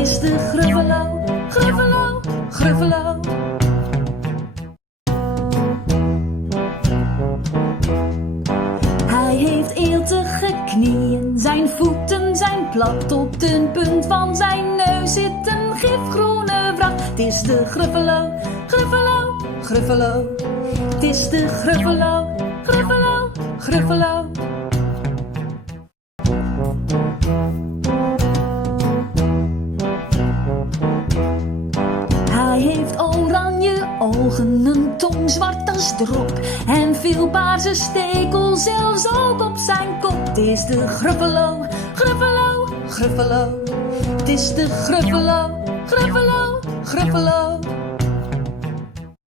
is de Gruffalo, Gruffalo, Gruffalo. Hij heeft eeltige knieën, zijn voeten zijn plat. Op de punt van zijn neus zit een gifgroene vracht. Het is de Gruffalo, Gruffalo, Gruffalo. Het is de Gruffalo, Gruffalo, Gruffalo. Hij heeft oranje ogen, een tong zwart als drop en veel paarse stekels, zelfs ook op zijn kop. Het is de Gruffalo, Gruffalo, Gruffalo. Het is de Gruffalo, Gruffalo, Gruffalo.